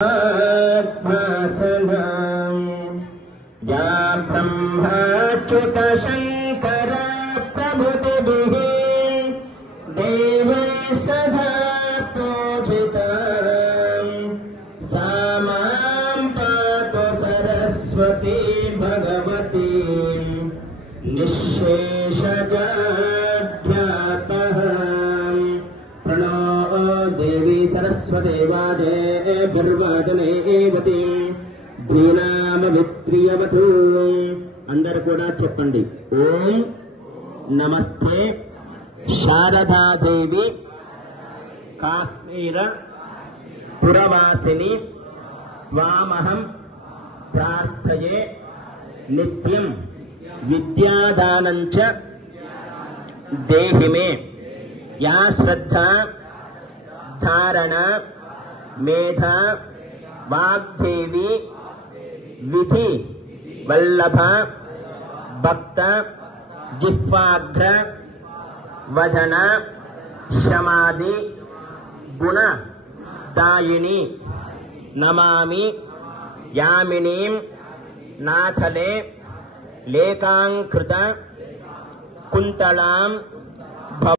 या ब्रह्माच्युत शंकर प्रभृतिभिः देवैः सदा पूजिता सा मां पातु सरस्वती भगवती निःशेषजाड्यापः प्रणो देवी सरस्वती वादेर्वादनेवती ధీనామవిత్రియవతు అందరూ కూడా చెప్పండి. ఓం నమస్తే శారదాదేవి కాశ్మీర పురవాసిని స్వామహం ప్రార్థయే నిత్యం విద్యాదానంచ దేహి మే యా శ్రద్ధ ధారణ మేధ వాగ్దేవి విధి వల్లభ భక్త జిహ్వాగ్ర వదన శమాది గుణ దాయిని నమామి యామినీం నాథలే లేకాంకృత కుంతళాం